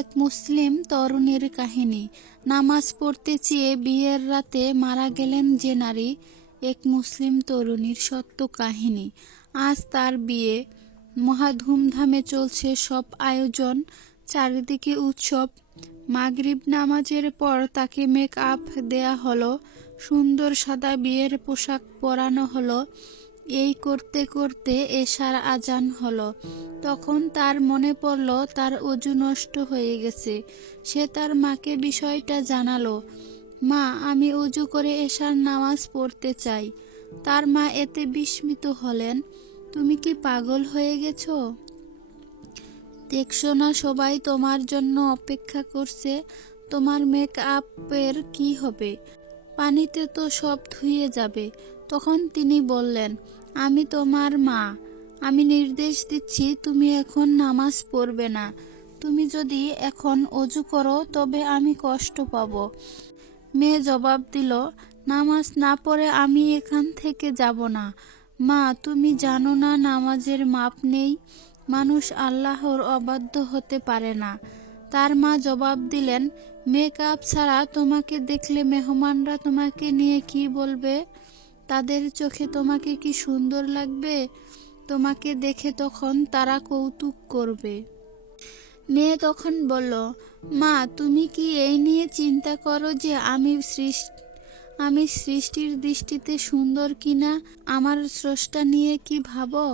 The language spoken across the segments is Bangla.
এক মুসলিম তরুণীর কাহিনী। নামাজ পড়তে চেয়ে বিয়ের রাতে মারা গেলেন যে নারী, এক মুসলিম তরুণীর সত্য কাহিনী। আজ তার বিয়ে, মহা ধুমধামে চলছে সব আয়োজন, চারিদিকে উৎসব। মাগরিব নামাজের পর তাকে মেকআপ দেয়া হলো, সুন্দর সাদা বিয়ের পোশাক পরানো হলো। এই করতে করতে এশার আজান হলো। তখন তার মনে পড়ল তার অজু নষ্ট হয়ে গেছে। সে তার মাকে বিষয়টা জানালো। মা, আমি অজু করে এশার নামাজ পড়তে চাই। তার মা এতে বিস্মিত হলেন। তুমি কি পাগল হয়ে গেছো? দেখছো না সবাই তোমার জন্য অপেক্ষা করছে? তোমার মেকআপের কি হবে? পানিতে তো সব ধুয়ে যাবে। তখন তিনি বললেন, আমি তোমার মা, আমি নির্দেশ দিচ্ছি তুমি এখন নামাজ পড়বে না। তুমি যদি এখন অজু করো তবে আমি কষ্ট পাব। মেয়ে জবাব দিল, নামাজ না পড়ে আমি এখান থেকে যাব না। মা, তুমি জানো না নামাজের মাপ নেই? মানুষ আল্লাহর অবাধ্য হতে পারে না। তার মা জবাব দিলেন, মেকআপ ছাড়া তোমাকে দেখলে মেহমানরা তোমাকে নিয়ে কি বলবে? তাদের চোখে তোমাকে কি সুন্দর লাগবে? তোমাকে দেখে তখন তারা কৌতুক করবে। মেয়ে তখন বলল, মা, তুমি কি এই নিয়ে চিন্তা করো যে আমি সৃষ্টির দৃষ্টিতে সুন্দর কিনা? আমার স্রষ্টা নিয়ে কি ভাবো?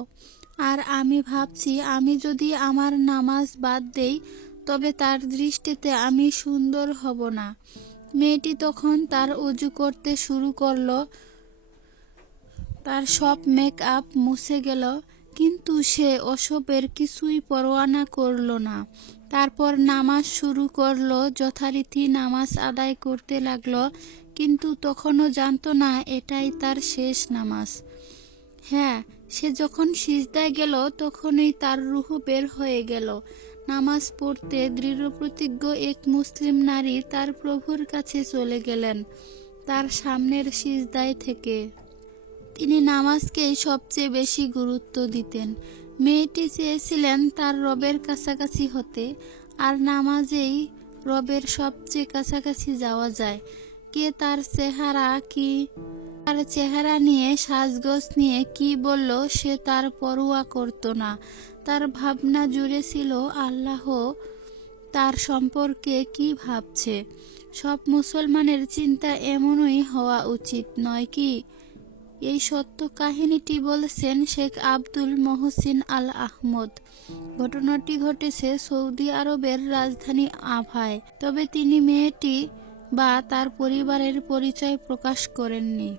আর আমি ভাবছি, আমি যদি আমার নামাজ বাদ দেই তবে তার দৃষ্টিতে আমি সুন্দর হব না। মেয়েটি তখন তার অজু করতে শুরু করলো। তার সব মেকআপ মুছে গেল, কিন্তু সে ওসবের কিছুই পরোয়া করল না। তারপর নামাজ শুরু করলো। যথারীতি নামাজ আদায় করতে লাগলো, কিন্তু তখনও জানতো না এটাই তার শেষ নামাজ। হ্যাঁ, সে যখন সিজদায় গেল তখনই তার রূহ বের হয়ে গেল। নামাজ পড়তে দৃঢ়প্রতিজ্ঞ এক মুসলিম নারী তার প্রভুর কাছে চলে গেলেন তার সামনের সিজদায় থেকে। তিনি নামাজকেই সবচেয়ে বেশি গুরুত্ব দিতেন। মেয়েটি চেয়েছিলেন তার রবের কাছাকাছি হতে, আর নামাজেই রবের সবচেয়ে কাছাকাছি যাওয়া যায়। কে তার চেহারা নিয়ে, সাজগোজ নিয়ে কি বলল সে তার পরোয়া করত না। তার ভাবনা জুড়ে ছিল আল্লাহ তার সম্পর্কে কি ভাবছে। সব মুসলমানের চিন্তা এমনই হওয়া উচিত, নয় কি? এই সত্য কাহিনীটি বলেছেন শেখ আব্দুল মহসিন আল আহমদ। ঘটনাটি ঘটেছে সৌদি আরবের রাজধানী আভায়। তবে তিনি মেয়েটি বা তার পরিবারের পরিচয় প্রকাশ করেননি।